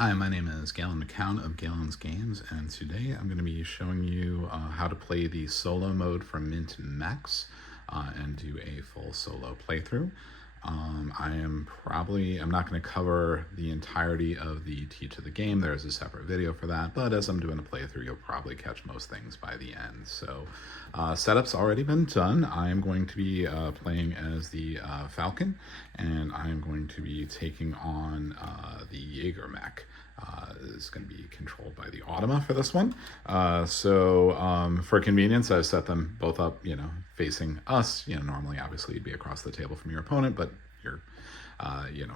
Hi, my name is Galen McCown of Galen's Games, and today I'm going to be showing you how to play the solo mode from Mint Mechs and do a full solo playthrough. I'm not going to cover the entirety of the teach of the game. There's a separate video for that, but as I'm doing a playthrough, you'll probably catch most things by the end. So setup's already been done. I am going to be playing as the Falcon, and I'm going to be taking on the Jaeger mech. Is going to be controlled by the Automa for this one. For convenience, I've set them both up, facing us. Normally, obviously, you'd be across the table from your opponent, but you're,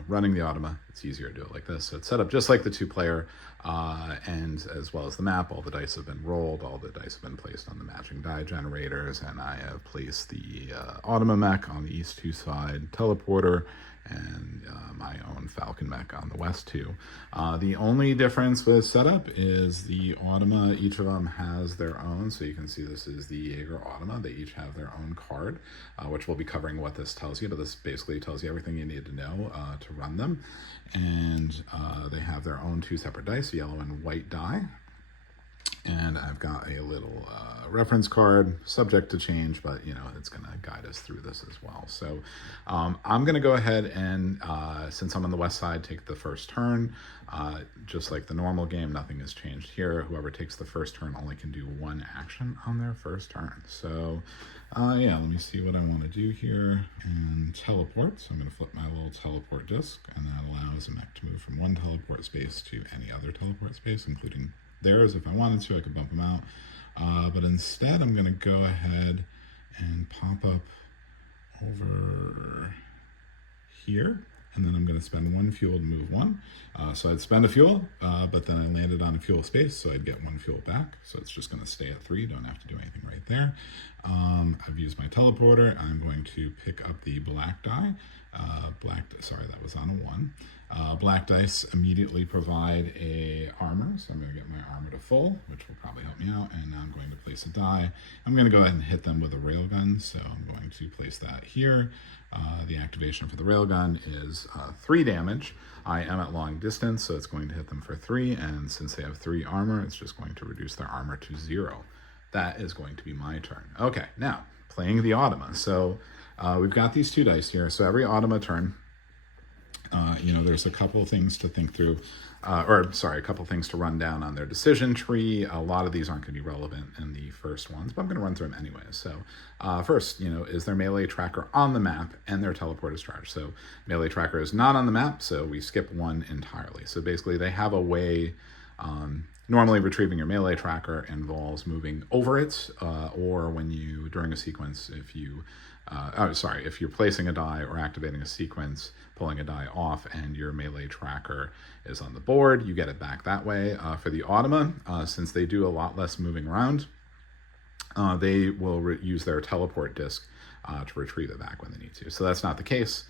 running the Automa. It's easier to do it like this. So it's set up just like the two-player, and as well as the map. All the dice have been rolled. All the dice have been placed on the matching die generators, and I have placed the Automa mech on the East 2 side teleporter, and my own Falcon mech on the West 2. The only difference with setup is the Automa, each of them has their own, so you can see this is the Jaeger Automa. They each have their own card, which we'll be covering what this tells you, but this basically tells you everything you need to know to run them. And they have their own two separate dice, yellow and white die. And I've got a little reference card, subject to change, but it's going to guide us through this as well. So I'm going to go ahead and, since I'm on the west side, take the first turn. Just like the normal game, nothing has changed here. Whoever takes the first turn only can do one action on their first turn. So let me see what I want to do here. And teleport, so I'm going to flip my little teleport disc, and that allows a mech to move from one teleport space to any other teleport space, including theirs. If I wanted to, I could bump them out. But instead, I'm going to go ahead and pop up over here. And then I'm going to spend one fuel to move one. So I'd spend a fuel, but then I landed on a fuel space, so I'd get one fuel back. So it's just going to stay at 3. Don't have to do anything right there. I've used my teleporter. I'm going to pick up the black die. Sorry, that was on a 1. Black dice immediately provide a armor, so I'm going to get my armor to full, which will probably help me out, and now I'm going to place a die. I'm going to go ahead and hit them with a railgun, so I'm going to place that here. The activation for the railgun is 3 damage. I am at long distance, so it's going to hit them for 3, and since they have 3 armor, it's just going to reduce their armor to 0. That is going to be my turn. Okay, now, playing the Automa. So we've got these 2 dice here, so every Automa turn, there's a couple things to think through, a couple things to run down on their decision tree. A lot of these aren't going to be relevant in the first ones, but I'm going to run through them anyway. So first, is their melee tracker on the map and their teleport is charged? So melee tracker is not on the map, so we skip 1 entirely. So basically they have a way, normally retrieving your melee tracker involves moving over it, or when you, during a sequence, if you're placing a die or activating a sequence, pulling a die off, and your melee tracker is on the board, you get it back that way. For the Automa, since they do a lot less moving around, they will use their teleport disc to retrieve it back when they need to. So that's not the case.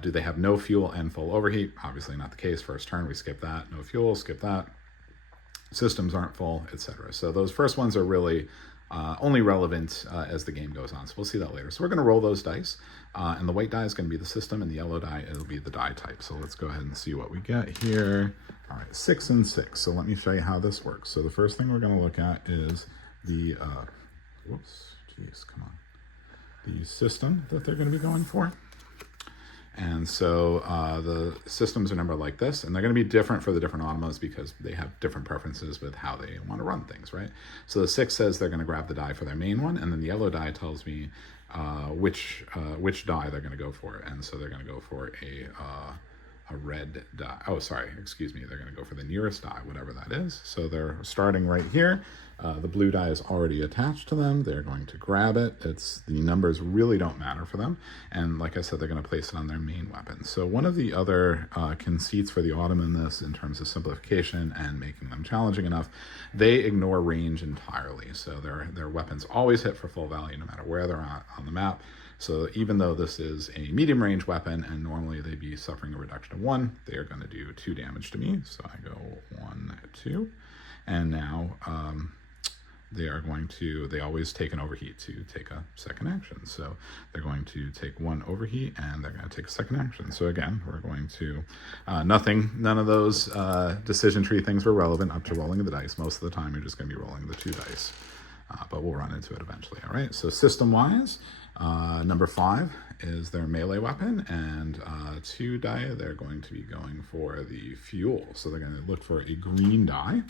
Do they have no fuel and full overheat? Obviously not the case. First turn, we skip that. No fuel, skip that. Systems aren't full, etc. So those first ones are really only relevant as the game goes on. So we'll see that later. So we're going to roll those dice. And the white die is going to be the system, and the yellow die, it'll be the die type. So let's go ahead and see what we get here. All right, 6 and 6. So let me show you how this works. So the first thing we're going to look at is the, the system that they're going to be going for. And so the systems are numbered like this, and they're going to be different for the different Automas because they have different preferences with how they want to run things, right? So the 6 says they're going to grab the die for their main one, and then the yellow die tells me which die they're going to go for. And so they're going to go for a red die. Oh, sorry, excuse me. They're going to go for the nearest die, whatever that is. So they're starting right here. The blue die is already attached to them. They're going to grab it. The numbers really don't matter for them. And like I said, they're going to place it on their main weapon. So one of the other conceits for the Automa in this, in terms of simplification and making them challenging enough, they ignore range entirely. So their weapons always hit for full value no matter where they're on the map. So even though this is a medium range weapon and normally they'd be suffering a reduction of 1, they are going to do 2 damage to me. So I go 1, 2, and now they are going to, they always take an overheat to take a second action. So they're going to take one overheat and they're going to take a second action. So again, we're going to, none of those decision tree things were relevant up to rolling the dice. Most of the time, you're just going to be rolling the 2 dice. But we'll run into it eventually. All right, so system-wise, number 5 is their melee weapon, and 2 die, they're going to be going for the fuel. So they're going to look for a green die,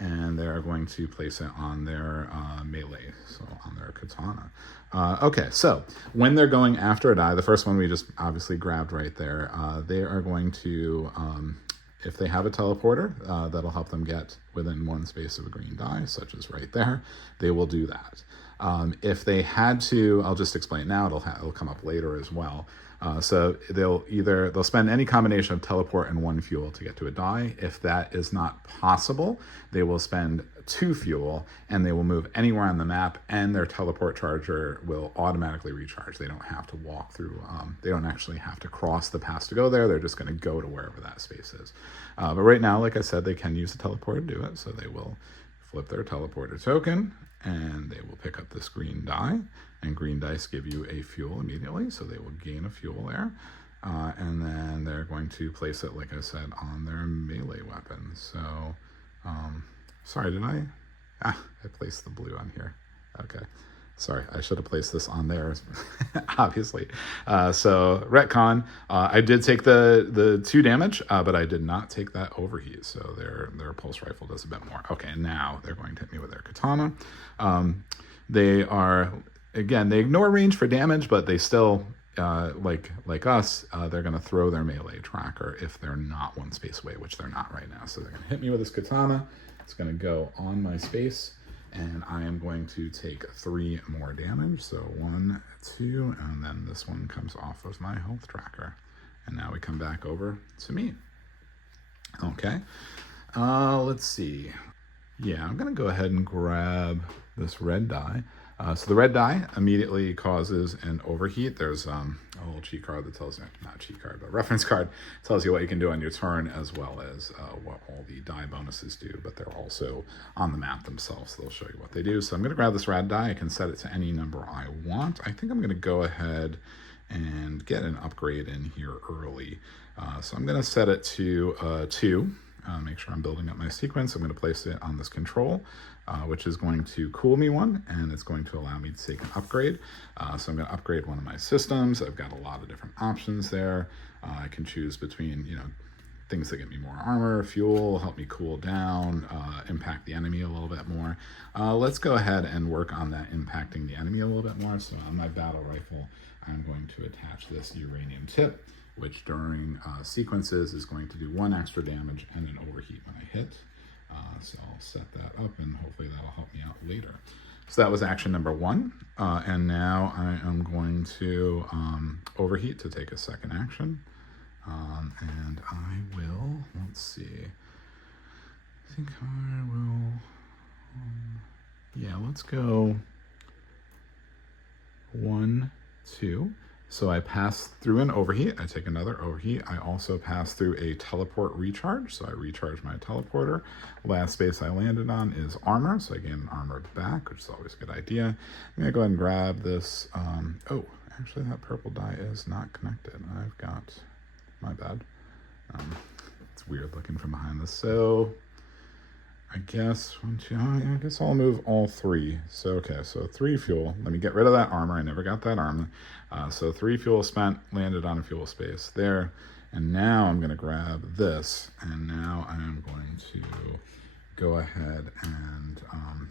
and they're going to place it on their melee, so on their katana. Okay, so when they're going after a die, the first one we just obviously grabbed right there, they are going to, if they have a teleporter, that'll help them get within 1 space of a green die, such as right there, they will do that. If they had to, I'll just explain now, it'll come up later as well. So they'll spend any combination of teleport and 1 fuel to get to a die. If that is not possible, they will spend 2 fuel and they will move anywhere on the map, and their teleport charger will automatically recharge. They don't have to walk through, they don't actually have to cross the pass to go there. They're just going to go to wherever that space is. But right now, like I said, they can use the teleport to do it. So they will flip their teleporter token and they will pick up this green die, and green dice give you a fuel immediately. So they will gain a fuel there. And then they're going to place it, like I said, on their melee weapon. So, sorry, did I? I placed the blue on here. Okay. Sorry, I should have placed this on there, obviously. So retcon, I did take the 2 damage, but I did not take that overheat. So their pulse rifle does a bit more. Okay, now they're going to hit me with their katana. They are, again, they ignore range for damage, but they still, like us, they're going to throw their melee tracker if they're not 1 space away, which they're not right now. So they're going to hit me with this katana. It's going to go on my space, and I am going to take 3 more damage. So 1, 2, and then this one comes off of my health tracker. And now we come back over to me. Okay, let's see. Yeah, I'm going to go ahead and grab this red die. So the red die immediately causes an overheat. There's a little cheat card that tells you, not cheat card, but reference card, tells you what you can do on your turn, as well as what all the die bonuses do, but they're also on the map themselves, so they'll show you what they do. So I'm going to grab this red die. I can set it to any number I want. I think I'm going to go ahead and get an upgrade in here early. So I'm going to set it to 2. Make sure I'm building up my sequence. I'm going to place it on this control, which is going to cool me 1, and it's going to allow me to take an upgrade. So I'm going to upgrade one of my systems. I've got a lot of different options there. I can choose between, things that get me more armor, fuel, help me cool down, impact the enemy a little bit more. Let's go ahead and work on that impacting the enemy a little bit more. So on my battle rifle, I'm going to attach this uranium tip, which during sequences is going to do 1 extra damage and an overheat when I hit. So I'll set that up, and hopefully that'll help me out later. So that was action number 1. And now I am going to overheat to take a second action. And I will, let's see, I think I will, yeah, let's go 1, 2. So I pass through an overheat, I take another overheat. I also pass through a teleport recharge, so I recharge my teleporter. Last space I landed on is armor, so I gain an armor back, which is always a good idea. I'm gonna go ahead and grab this, oh, actually that purple die is not connected. I've got, my bad. It's weird looking from behind this. So I guess 1, 2, I guess I'll move all 3. So, okay, so 3 fuel. Let me get rid of that armor. I never got that armor. So 3 fuel spent, landed on a fuel space there. And now I'm going to grab this. And now I'm going to go ahead and,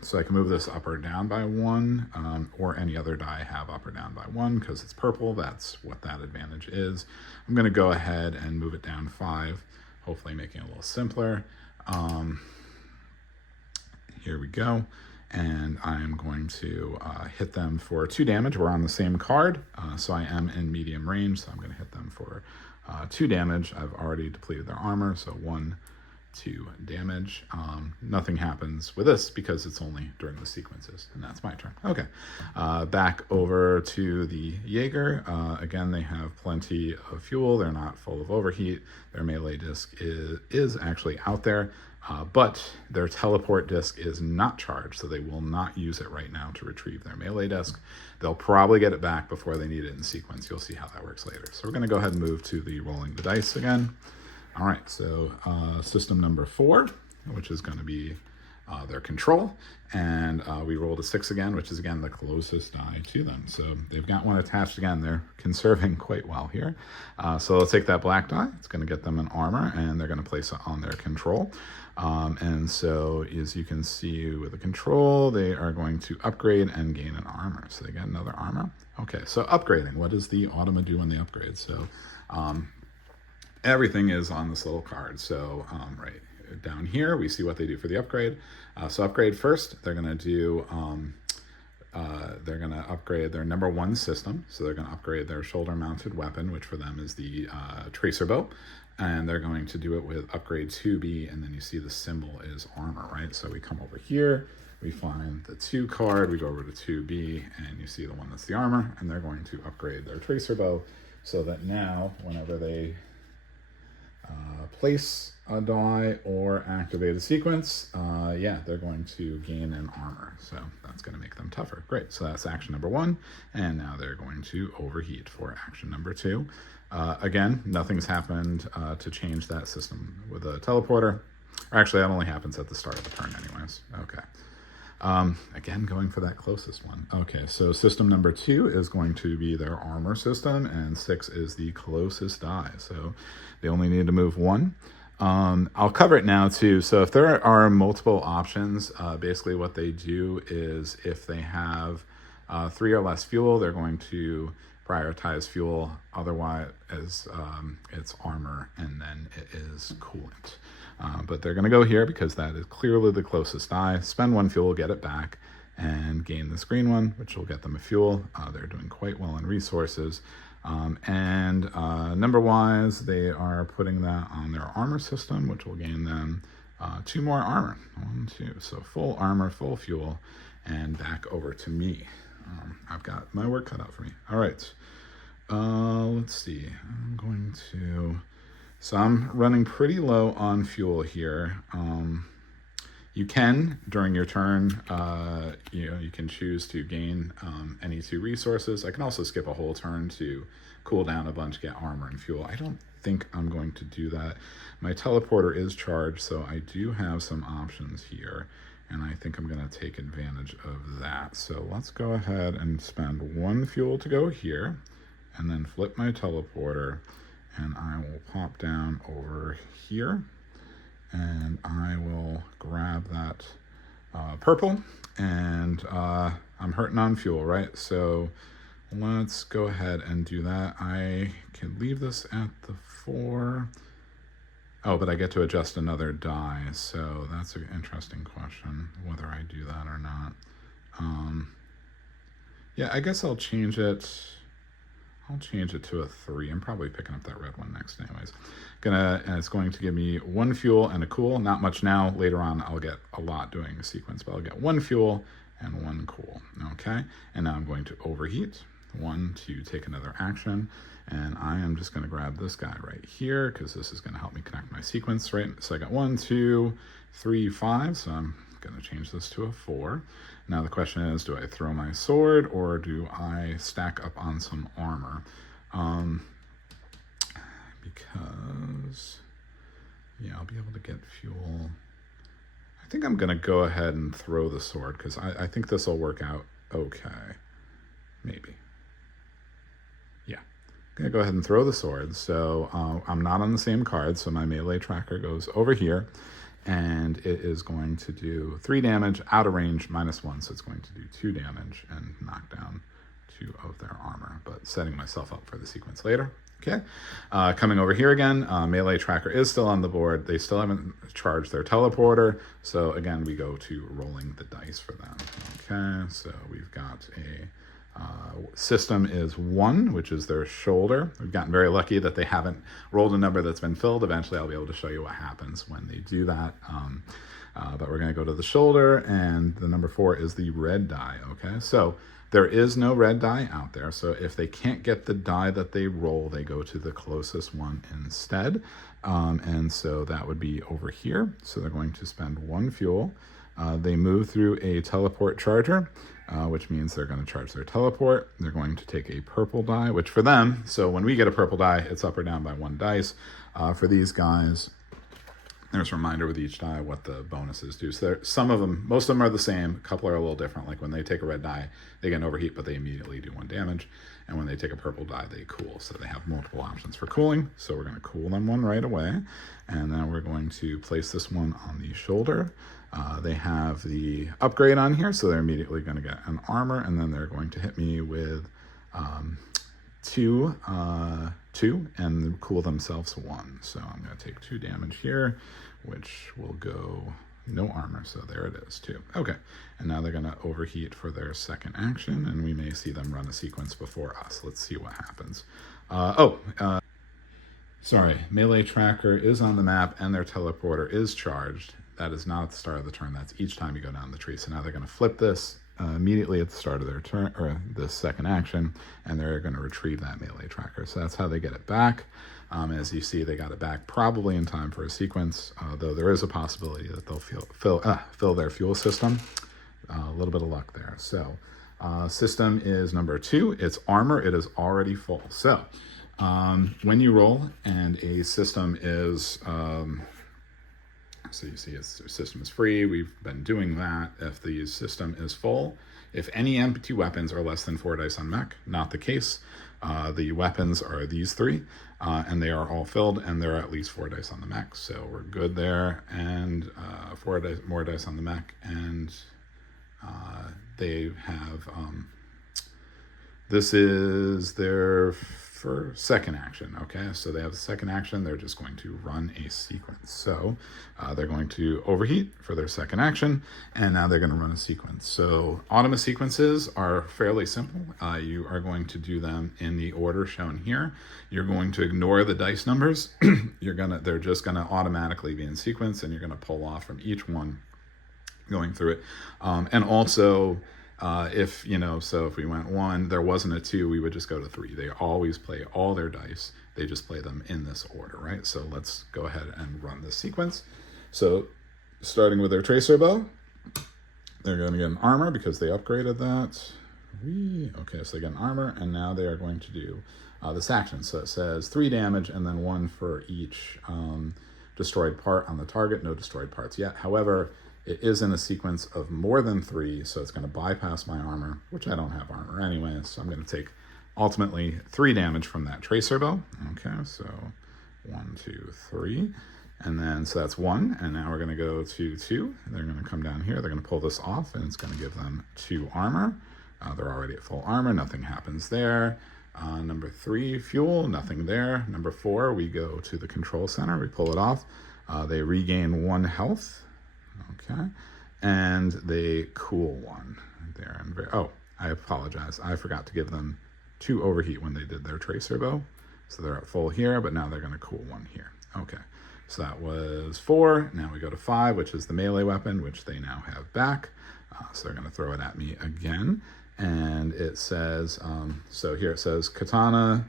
so I can move this up or down by 1, or any other die I have up or down by 1, because it's purple. That's what that advantage is. I'm going to go ahead and move it down 5, hopefully making it a little simpler. Here we go, and I'm going to hit them for 2 damage. We're on the same card, so I am in medium range, so I'm going to hit them for 2 damage. I've already depleted their armor, so 1, 2 damage. Nothing happens with this because it's only during the sequences, and that's my turn. Okay, back over to the Jaeger. Again, they have plenty of fuel. They're not full of overheat. Their melee disc is actually out there, but their teleport disc is not charged, so they will not use it right now to retrieve their melee disc. They'll probably get it back before they need it in sequence. You'll see how that works later. So we're going to go ahead and move to the rolling the dice again. All right, so system number 4, which is going to be their control, and we rolled a 6 again, which is again the closest die to them. So they've got one attached again. They're conserving quite well here. So let's take that black die. It's going to get them an armor, and they're going to place it on their control. And so as you can see with the control, they are going to upgrade and gain an armor. So they get another armor. Okay, so upgrading. What does the Automa do when they upgrade? So everything is on this little card. So right down here, we see what they do for the upgrade. So upgrade first, they're going to do, they're going to upgrade their number 1 system. So they're going to upgrade their shoulder-mounted weapon, which for them is the tracer bow. And they're going to do it with upgrade 2B, and then you see the symbol is armor, right? So we come over here, we find the 2 card, we go over to 2B, and you see the one that's the armor, and they're going to upgrade their tracer bow so that now, whenever they place a die or activate a sequence, they're going to gain an armor. So that's going to make them tougher. Great. So that's action number 1. And now they're going to overheat for action number 2. Again, nothing's happened to change that system with a teleporter. Or actually, that only happens at the start of the turn anyways. Okay. Again, going for that closest one. Okay, so system number 2 is going to be their armor system, and 6 is the closest die. So they only need to move 1. I'll cover it now too. So if there are multiple options, basically what they do is if they have 3 or less fuel, they're going to prioritize fuel. Otherwise, it's armor, and then it is coolant. But they're going to go here because that is clearly the closest die. Spend 1 fuel, get it back, and gain this green one, which will get them a fuel. They're doing quite well in resources. Number-wise, they are putting that on their armor system, which will gain them 2 more armor. 1, 2. So full armor, full fuel, and back over to me. I've got my work cut out for me. All right. Let's see. So I'm running pretty low on fuel here. You can, during your turn, you can choose to gain any 2 resources. I can also skip a whole turn to cool down a bunch, get armor and fuel. I don't think I'm going to do that. My teleporter is charged, so I do have some options here, and I think I'm going to take advantage of that. So let's go ahead and spend 1 fuel to go here, and then flip my teleporter, and I will pop down over here, and I will grab that purple, and I'm hurting on fuel, right? So let's go ahead and do that. I can leave this at the 4. Oh, but I get to adjust another die, so that's an interesting question, whether I do that or not. Yeah, I guess I'll change it. I'll change it to a 3. I'm probably picking up that red one next anyways. And it's going to give me 1 fuel and a cool. Not much now. Later on, I'll get a lot doing a sequence, but I'll get 1 fuel and 1 cool. Okay, and now I'm going to overheat. 1 to take another action, and I am just going to grab this guy right here because this is going to help me connect my sequence, right? So I got 1, 2, 3, 5, so I'm going to change this to a 4. Now the question is, do I throw my sword or do I stack up on some armor? Because, yeah, I'll be able to get fuel. I think I'm going to go ahead and throw the sword because I think this will work out okay. Maybe. Yeah. I'm going to go ahead and throw the sword. So I'm not on the same card, so my melee tracker goes over here. And it is going to do 3 damage out of range, -1, so it's going to do 2 damage and knock down 2 of their armor, but setting myself up for the sequence later. Okay, coming over here again, melee tracker is still on the board. They still haven't charged their teleporter, so again, we go to rolling the dice for them. Okay, so we've got System is 1, which is their shoulder. We've gotten very lucky that they haven't rolled a number that's been filled. Eventually I'll be able to show you what happens when they do that. But we're going to go to the shoulder, and the number 4 is the red die. Okay, so there is no red die out there. So if they can't get the die that they roll, they go to the closest one instead. And so that would be over here. So they're going to spend 1 fuel. They move through a teleport charger, which means they're going to charge their teleport. They're going to take a purple die, which for them, so when we get a purple die, it's up or down by 1 dice. For these guys, there's a reminder with each die what the bonuses do. So some of them, most of them are the same. A couple are a little different. Like when they take a red die, they get an overheat, but they immediately do 1 damage. And when they take a purple die, they cool. So they have multiple options for cooling. So we're going to cool them 1 right away. And then we're going to place this one on the shoulder. They have the upgrade on here, so they're immediately going to get an armor, and then they're going to hit me with 2 and cool themselves 1. So I'm going to take 2 damage here, which will go no armor. So there it is, 2. Okay, and now they're going to overheat for their second action, and we may see them run a sequence before us. Let's see what happens. Sorry, melee tracker is on the map, and their teleporter is charged. That is not at the start of the turn. That's each time you go down the tree. So now they're going to flip this immediately at the start of their turn, or the second action, and they're going to retrieve that melee tracker. So that's how they get it back. As you see, they got it back probably in time for a sequence, though there is a possibility that they'll fill their fuel system. A little bit of luck there. So system is number 2. It's armor. It is already full. So when you roll and a system is... so you see its system is free. We've been doing that. If the system is full, if any empty weapons are less than 4 dice on mech, not the case. The weapons are these 3, and they are all filled, and there are at least 4 dice on the mech. So we're good there, and 4 more dice on the mech, and they have, this is their second action. Okay, so they have a second action. They're just going to run a sequence. So they're going to overheat for their second action, and now they're going to run a sequence. So Automa sequences are fairly simple. You are going to do them in the order shown here. You're going to ignore the dice numbers. They're just gonna automatically be in sequence, and you're gonna pull off from each one going through it. And also, if we went 1, there wasn't a 2, we would just go to 3. They always play all their dice. They just play them in this order, right? So let's go ahead and run this sequence. So starting with their tracer bow, they're going to get an armor because they upgraded that. Okay, so they get an armor, and now they are going to do this action. So it says 3 damage and then 1 for each destroyed part on the target. No destroyed parts yet. However, it is in a sequence of more than 3, so it's going to bypass my armor, which I don't have armor anyway, so I'm going to take ultimately 3 damage from that tracer bow. Okay, so 1, 2, 3, and then so that's 1, and now we're going to go to 2. They're going to come down here, they're going to pull this off, and it's going to give them 2 armor. They're already at full armor, nothing happens there. Number 3, fuel, nothing there. Number 4, we go to the control center, we pull it off. They regain 1 health. Okay, and they cool 1 there. And I apologize. I forgot to give them 2 overheat when they did their tracer bow. So they're at full here, but now they're going to cool 1 here. Okay, so that was 4. Now we go to 5, which is the melee weapon, which they now have back. So they're going to throw it at me again. And it says, so here it says katana,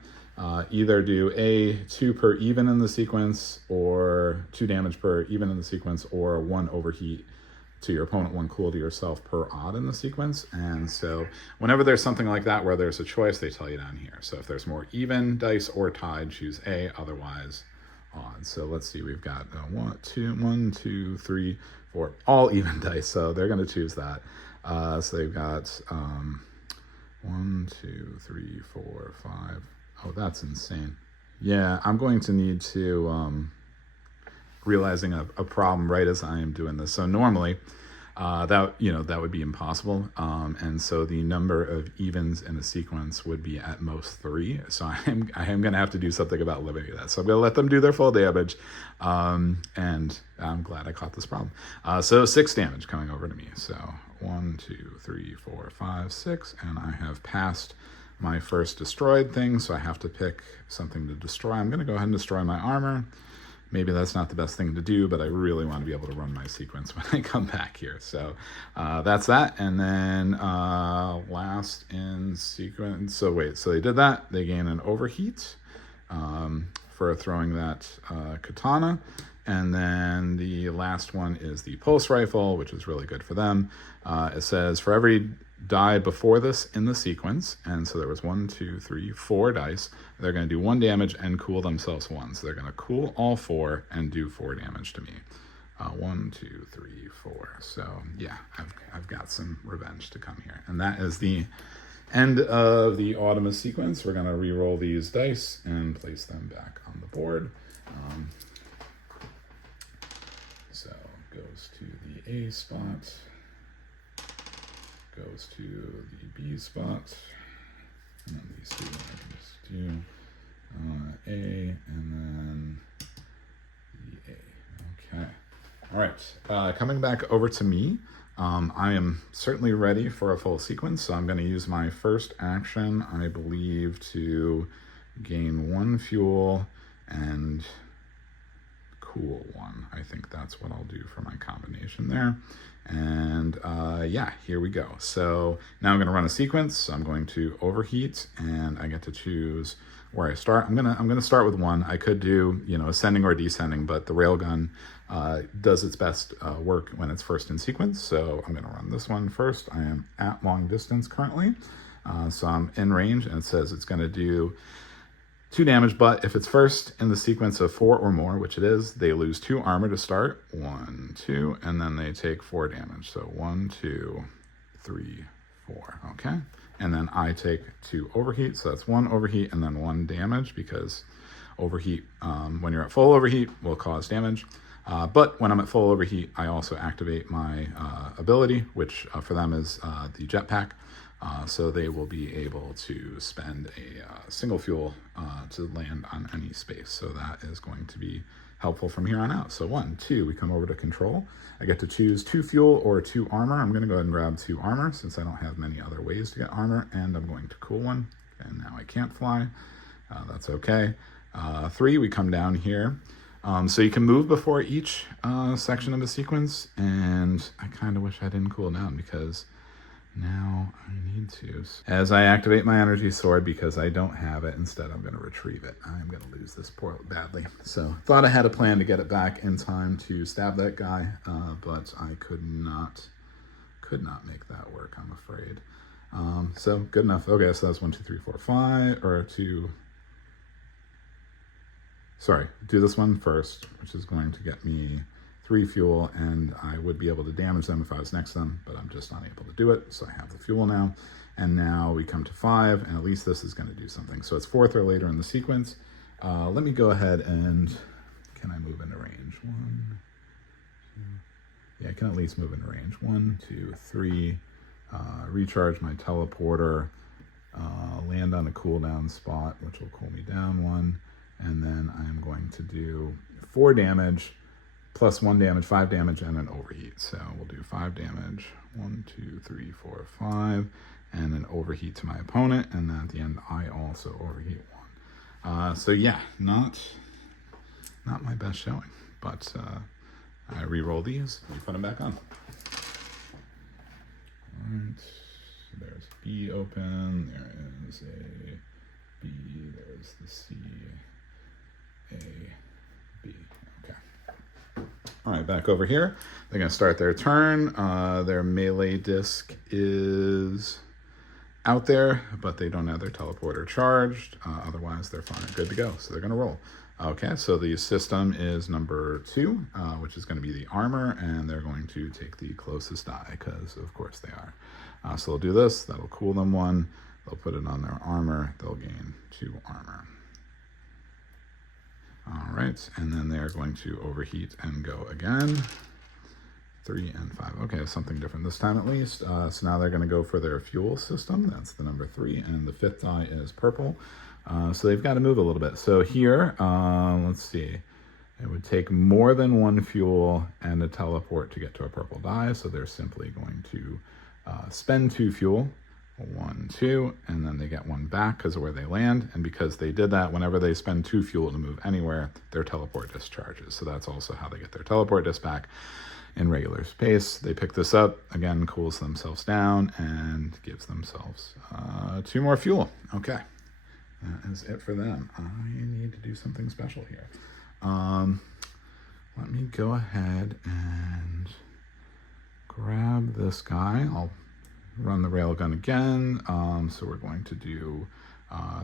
either do 2 per even in the sequence, or 2 damage per even in the sequence, or 1 overheat to your opponent, 1 cool to yourself per odd in the sequence. And so whenever there's something like that where there's a choice, they tell you down here. So if there's more even dice or tied, choose A, otherwise odd. So let's see, we've got 1, 2, 3, 4, all even dice. So they're going to choose that. So they've got 1, 2, 3, 4, 5. Oh, that's insane. Yeah, I'm going to need to, realizing a problem right as I am doing this. So normally, that would be impossible. And so the number of evens in a sequence would be at most 3. So I am going to have to do something about limiting that. So I'm going to let them do their full damage. And I'm glad I caught this problem. So 6 damage coming over to me. So 1, 2, 3, 4, 5, 6, and I have passed my first destroyed thing, so I have to pick something to destroy. I'm going to go ahead and destroy my armor. Maybe that's not the best thing to do, but I really want to be able to run my sequence when I come back here. So that's that. And then last in sequence. So wait, so they did that. They gain an overheat for throwing that katana. And then the last one is the pulse rifle, which is really good for them. It says for every die before this in the sequence, and so there was 1, 2, 3, 4 dice. They're going to do 1 damage and cool themselves 1. So they're going to cool all 4 and do 4 damage to me. 1, 2, 3, 4. So yeah, I've got some revenge to come here. And that is the end of the Automa sequence. We're going to re-roll these dice and place them back on the board. So goes to the A spot, goes to the B spot, and then these two I can just do A and then the A. Okay. All right. Coming back over to me, I am certainly ready for a full sequence, so I'm going to use my first action, I believe, to gain 1 fuel and cool 1. I think that's what I'll do for my combination there. And yeah, here we go. So now I'm going to run a sequence. So I'm going to overheat, and I get to choose where I start. I'm gonna start with 1. I could do, you know, ascending or descending, but the railgun does its best work when it's first in sequence. So I'm going to run this one first. I am at long distance currently, so I'm in range, and it says it's going to do 2 damage, but if it's first in the sequence of 4 or more, which it is, they lose 2 armor to start. 1, 2, and then they take 4 damage. So 1, 2, 3, 4. Okay. And then I take 2 overheat. So that's 1 overheat and then 1 damage, because overheat, when you're at full overheat, will cause damage. But when I'm at full overheat, I also activate my ability, which for them is the jetpack. So they will be able to spend a single fuel to land on any space. So that is going to be helpful from here on out. So 1, 2, we come over to control. I get to choose 2 fuel or 2 armor. I'm going to go ahead and grab 2 armor since I don't have many other ways to get armor, and I'm going to cool 1. And now I can't fly. That's okay. 3, we come down here. So you can move before each section of the sequence, and I kind of wish I didn't cool down because now I need to. As I activate my energy sword, because I don't have it, instead I'm going to retrieve it. I'm going to lose this poor badly. So thought I had a plan to get it back in time to stab that guy, but I could not make that work, I'm afraid. So good enough. Okay, so that's 1, 2, 3, 4, 5, or 2. Sorry, do this one first, which is going to get me 3 fuel, and I would be able to damage them if I was next to them, but I'm just not able to do it, so I have the fuel now. And now we come to 5, and at least this is going to do something. So it's 4th or later in the sequence. Let me go ahead and, can I move into range? 1, 2, yeah, I can at least move into range. 1, 2, 3, recharge my teleporter, land on a cooldown spot, which will cool me down 1, and then I'm going to do 4 damage, plus 1 damage, 5 damage, and an overheat. So we'll do 5 damage, 1, 2, 3, 4, 5, and an overheat to my opponent. And then at the end, I also overheat 1. So yeah, not my best showing, but I re-roll these and put them back on. All right, so there's B open, there is a B, there's the C, A, B. Okay. All right, back over here. They're going to start their turn. Their melee disc is out there, but they don't have their teleporter charged. Otherwise, they're fine, good to go. So they're going to roll. Okay, so the system is number 2, which is going to be the armor, and they're going to take the closest die, because of course they are. So they'll do this. That'll cool them 1. They'll put it on their armor. They'll gain 2 armor. All right, and then they're going to overheat and go again. 3 and 5. Okay, something different this time at least. So now they're going to go for their fuel system. That's the number 3, and the 5th die is purple. So they've got to move a little bit. So here, let's see. It would take more than one fuel and a teleport to get to a purple die, so they're simply going to spend 2 fuel, 1, 2, and then they get 1 back because of where they land. And because they did that, whenever they spend 2 fuel to move anywhere, their teleport discharges. So that's also how they get their teleport disc back in regular space. They pick this up, again, cools themselves down, and gives themselves 2 more fuel. Okay, that is it for them. I need to do something special here. Let me go ahead and grab this guy. I'll run the railgun again. So we're going to do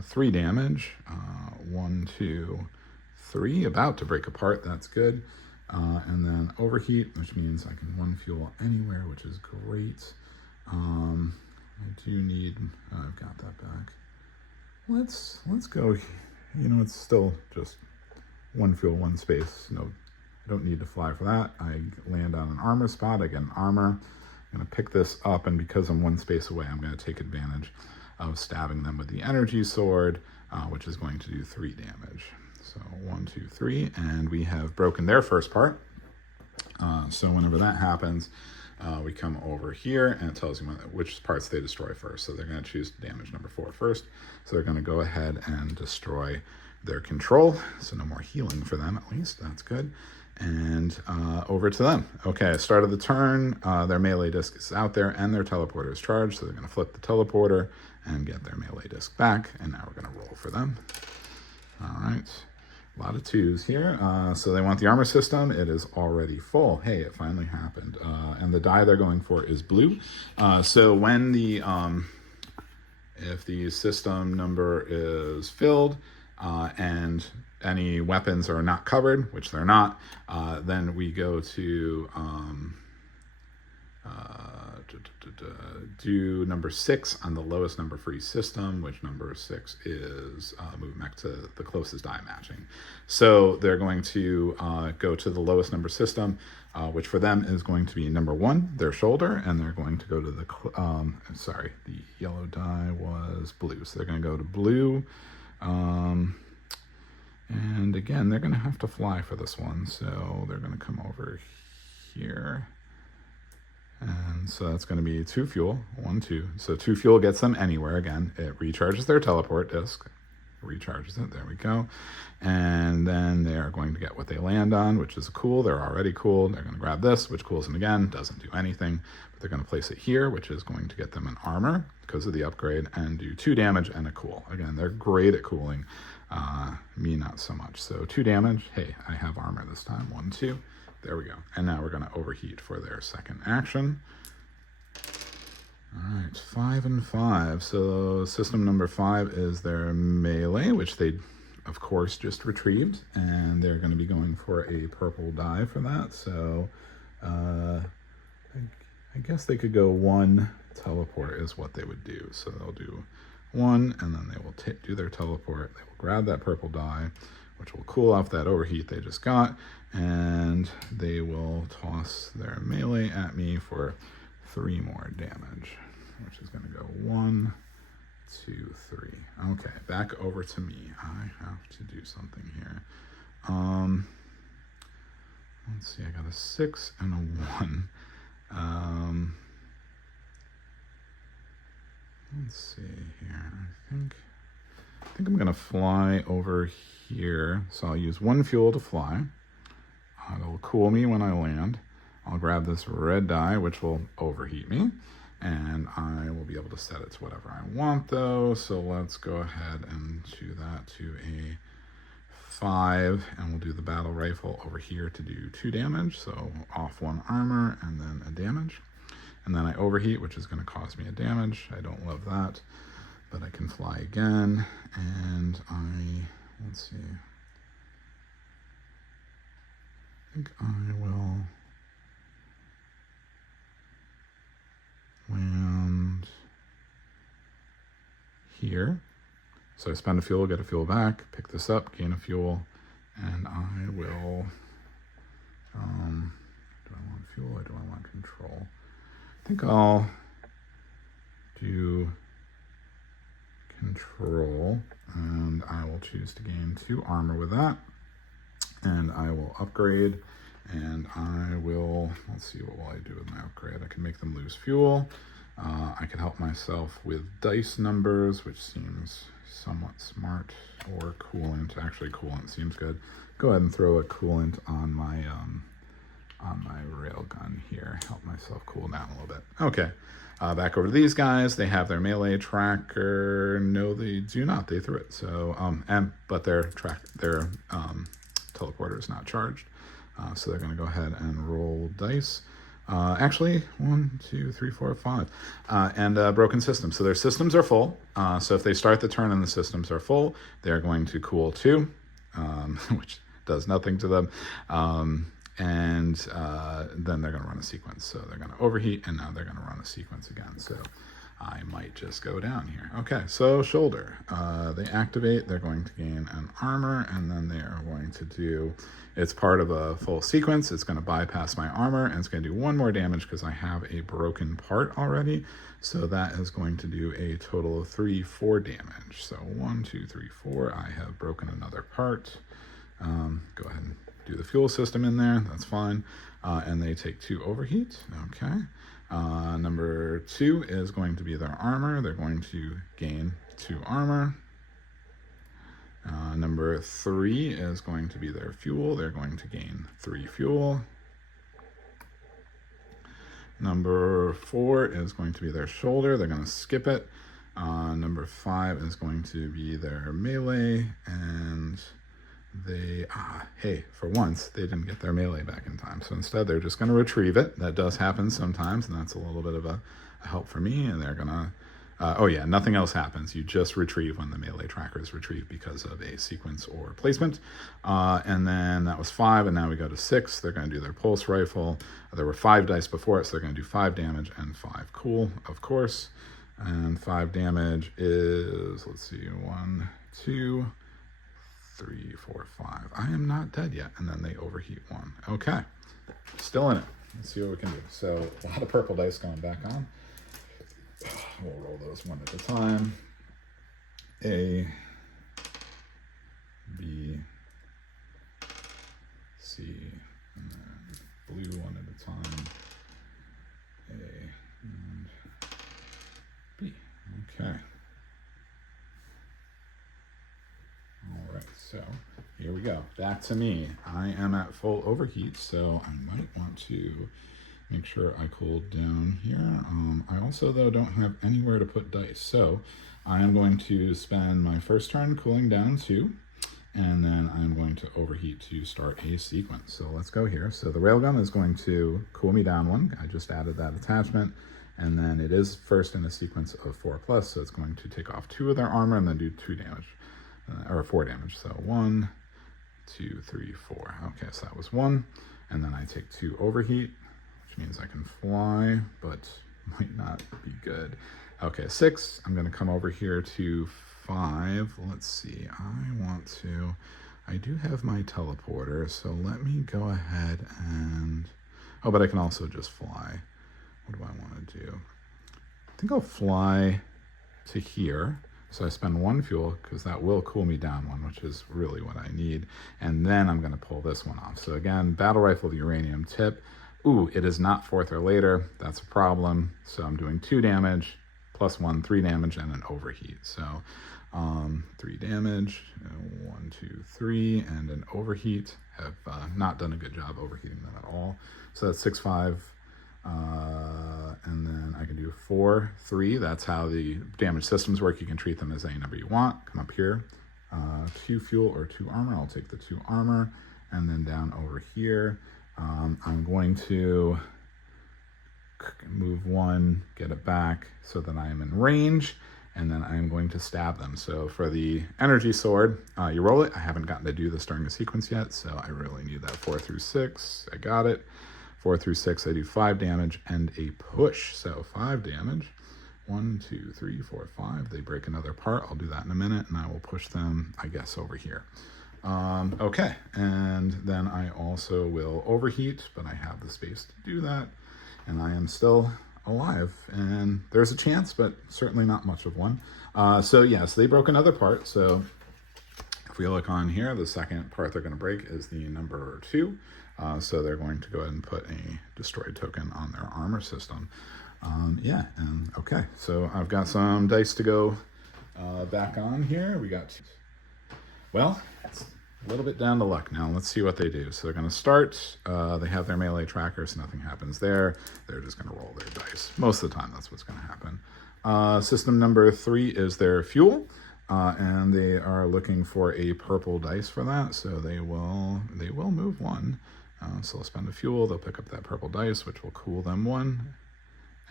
3 damage. 1, 2, 3. About to break apart. That's good. And then overheat, which means I can 1 fuel anywhere, which is great. I do need. I've got that back. Let's go. You know, it's still just 1 fuel, 1 space. No, I don't need to fly for that. I land on an armor spot. I get an armor. I'm going to pick this up, and because I'm 1 space away, I'm going to take advantage of stabbing them with the energy sword, which is going to do 3 damage. So 1, 2, 3, and we have broken their first part. So whenever that happens, we come over here, and it tells you which parts they destroy first. So they're going to choose damage number 4 first. So they're going to go ahead and destroy their control. So no more healing for them, at least. That's good. And over to them. Okay, start of the turn, their melee disc is out there and their teleporter is charged. So they're going to flip the teleporter and get their melee disc back. And now we're going to roll for them. All right. A lot of 2s here. So they want the armor system. It is already full. Hey, it finally happened. And the die they're going for is blue. So when the if the system number is filled and any weapons are not covered, which they're not, then we go to do number 6 on the lowest number for each system, which number 6 is Mint Mechs to the closest die matching. So they're going to go to the lowest number system, which for them is going to be number 1, their shoulder, and they're going to go to the, the yellow die was blue. So they're going to go to blue. And again, they're going to have to fly for this one. So they're going to come over here. And so that's going to be 2 fuel, 1, 2. So 2 fuel gets them anywhere. Again, it recharges their teleport disc, recharges it. There we go. And then they are going to get what they land on, which is cool. They're already cooled. They're going to grab this, which cools them again. Doesn't do anything, but they're going to place it here, which is going to get them an armor because of the upgrade, and do 2 damage and a cool. Again, they're great at cooling. Me, not so much. So 2 damage. Hey, I have armor this time. 1, 2. There we go. And now we're going to overheat for their second action. All right, 5 and 5. So system number 5 is their melee, which they, of course, just retrieved. And they're going to be going for a purple die for that. So I guess they could go 1 teleport is what they would do. So they'll do 1, and then they will do their teleport. They will grab that purple die, which will cool off that overheat they just got, and they will toss their melee at me for 3 more damage, which is going to go 1, 2, 3. Okay, back over to me. I have to do something here. Let's see, I got a 6 and a 1. Let's see here. I think I'm gonna fly over here. So I'll use 1 fuel to fly. It'll cool me when I land. I'll grab this red die, which will overheat me, and I will be able to set it to whatever I want though. So let's go ahead and do that to a 5, and we'll do the battle rifle over here to do 2 damage. So off 1 armor and then a damage. And then I overheat, which is going to cause me a damage. I don't love that, but I can fly again. And let's see. I think I will land here. So I spend a fuel, get a fuel back, pick this up, gain a fuel, and I will, do I want fuel or do I want control? I think I'll do control, and I will choose to gain 2 armor with that. and I will upgrade, and I will, let's see, what will I do with my upgrade? I can make them lose fuel. I can help myself with dice numbers, which seems somewhat smart, or coolant. Actually, coolant seems good. Go ahead and throw a coolant on my railgun here. Help myself cool down a little bit. Okay, back over to these guys. They have their melee tracker. No, they do not. They threw it. So, but their teleporter is not charged. So they're going to go ahead and roll dice. Actually, 1, 2, 3, 4, 5. And broken system. So their systems are full. So if they start the turn and the systems are full, they're going to cool 2, which does nothing to them. And then they're going to run a sequence. So they're going to overheat, and now they're going to run a sequence again. So I might just go down here. Okay, so shoulder. They activate, they're going to gain an armor, and then they are going to do, it's part of a full sequence. It's going to bypass my armor, and it's going to do 1 more damage because I have a broken part already. So that is going to do a total of 4 damage. So 1, 2, 3, 4. I have broken another part. Go ahead and do the fuel system in there. That's fine. And they take 2 overheat. Okay. Number 2 is going to be their armor. They're going to gain 2 armor. Number 3 is going to be their fuel. They're going to gain 3 fuel. Number 4 is going to be their shoulder. They're going to skip it. Number 5 is going to be their melee, and they, hey, for once, they didn't get their melee back in time. So instead, they're just going to retrieve it. That does happen sometimes, and that's a little bit of a help for me. And they're going to, oh yeah, nothing else happens. You just retrieve when the melee trackers retrieve because of a sequence or placement. And then that was 5, and now we go to 6. They're going to do their pulse rifle. There were 5 dice before it, so they're going to do 5 damage and 5 cool, of course. And 5 damage is, let's see, 1, 2, 3, 4, 5. I am not dead yet. And then they overheat 1. Okay, still in it. Let's see what we can do. So a lot of purple dice going back on. We'll roll those one at a time. A, B, C, and then blue one at a time. A and B. Okay. All right, so here we go. Back to me. I am at full overheat, so I might want to make sure I cooled down here. I also, though, don't have anywhere to put dice, so I am going to spend my first turn cooling down 2, and then I'm going to overheat to start a sequence. So let's go here. So the railgun is going to cool me down 1. I just added that attachment, and then it is first in a sequence of 4+, so it's going to take off 2 of their armor and then do 2 damage, or 4 damage. So 1, 2, 3, 4. Okay, so that was 1, and then I take 2 overheat, which means I can fly, but might not be good. Okay, 6. I'm going to come over here to 5. Let's see. I do have my teleporter, so let me go ahead and, oh, but I can also just fly. What do I want to do? I think I'll fly to here. So I spend 1 fuel because that will cool me down 1, which is really what I need. And then I'm going to pull this one off. So again, battle rifle, the uranium tip. Ooh, it is not 4th or later. That's a problem. So I'm doing 2 damage, plus 1, 3 damage, and an overheat. So 3 damage, 1, 2, 3, and an overheat. Have not done a good job overheating them at all. So that's 6, 5. And then I can do 4, 3. That's how the damage systems work. You can treat them as any number you want. Come up here. 2 fuel or 2 armor. I'll take the 2 armor. And then down over here. I'm going to move 1, get it back so that I am in range, and then I'm going to stab them. So for the energy sword, you roll it. I haven't gotten to do this during the sequence yet, so I really need that 4 through 6. I got it. 4 through 6, I do 5 damage and a push. So 5 damage. 1, 2, 3, 4, 5. They break another part. I'll do that in a minute, and I will push them, I guess, over here. Okay, and then I also will overheat, but I have the space to do that, and I am still alive, and there's a chance, but certainly not much of one. So yes, they broke another part, so If we look on here, the second part they're going to break is the number 2. So they're going to go ahead and put a destroyed token on their armor system. Yeah, and okay, so I've got some dice to go back on here. We got, well, it's a little bit down to luck now. Let's see what they do. So they're going to start. They have their melee tracker, so nothing happens there. They're just going to roll their dice. Most of the time, that's what's going to happen. System number 3 is their fuel. And they are looking for a purple dice for that, so they will move 1. So they'll spend a fuel, they'll pick up that purple dice, which will cool them 1,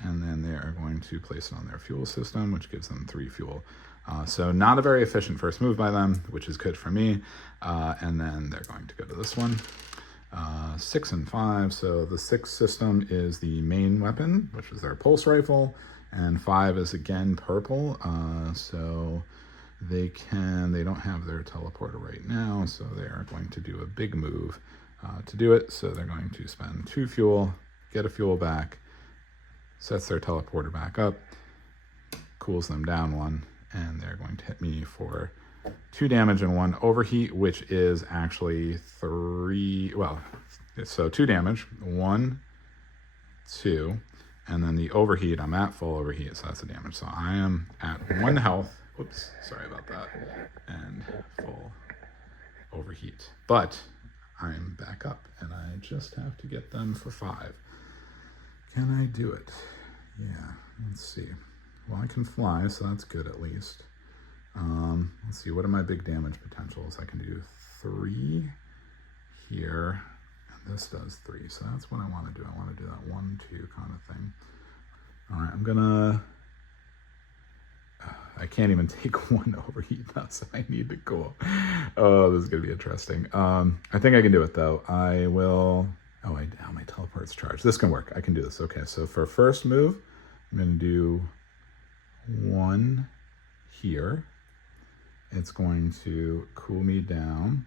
and then they are going to place it on their fuel system, which gives them 3 fuel. So not a very efficient first move by them, which is good for me. And then they're going to go to this one. 6 and 5, so the 6 system is the main weapon, which is their pulse rifle, and 5 is again purple, so they don't have their teleporter right now, so they are going to do a big move to do it. So they're going to spend 2 fuel, get a fuel back, sets their teleporter back up, cools them down 1, and they're going to hit me for 2 damage and 1 overheat, which is actually 3, well, so 2 damage, 1, 2, and then the overheat, I'm at full overheat, so that's the damage. So I am at 1 health. Oops, sorry about that. And full overheat. But I'm back up, and I just have to get them for 5. Can I do it? Yeah, let's see. Well, I can fly, so that's good at least. Let's see, what are my big damage potentials? I can do 3 here, and this does 3. So that's what I want to do. I want to do that 1, 2 kind of thing. All right, I'm gonna... I can't even take 1 overheat now, so I need to cool. Oh, this is going to be interesting. I think I can do it, though. I will... Oh, my teleport's charged. This can work. I can do this. Okay, so for first move, I'm going to do 1 here. It's going to cool me down.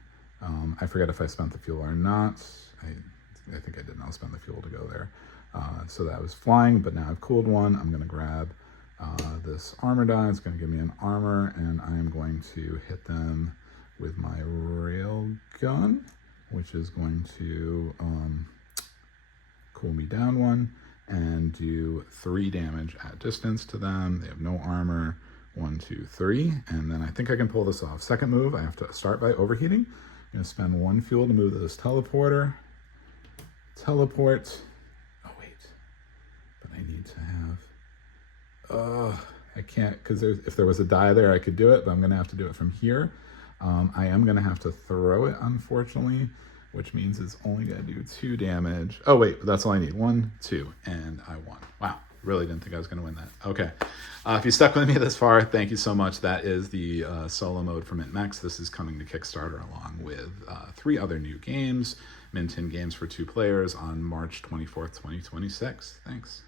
I forget if I spent the fuel or not. I think I didn't. I'll spend the fuel to go there. So that was flying, but now I've cooled 1. I'm going to grab... this armor die. It's going to give me an armor, and I'm going to hit them with my rail gun, which is going to cool me down 1 and do 3 damage at distance to them. They have no armor. 1, 2, 3, and then I think I can pull this off. Second move, I have to start by overheating. I'm going to spend 1 fuel to move this teleporter. Teleport. Oh wait, but I need to have... I can't, because if there was a die there, I could do it, but I'm going to have to do it from here. I am going to have to throw it, unfortunately, which means it's only going to do 2 damage. Oh, wait, but that's all I need. 1, 2, and I won. Wow, really didn't think I was going to win that. Okay, if you stuck with me this far, thank you so much. That is the solo mode for Mint Mechs. This is coming to Kickstarter along with 3 other new games, Mint games for 2 players on March 24th, 2026. Thanks.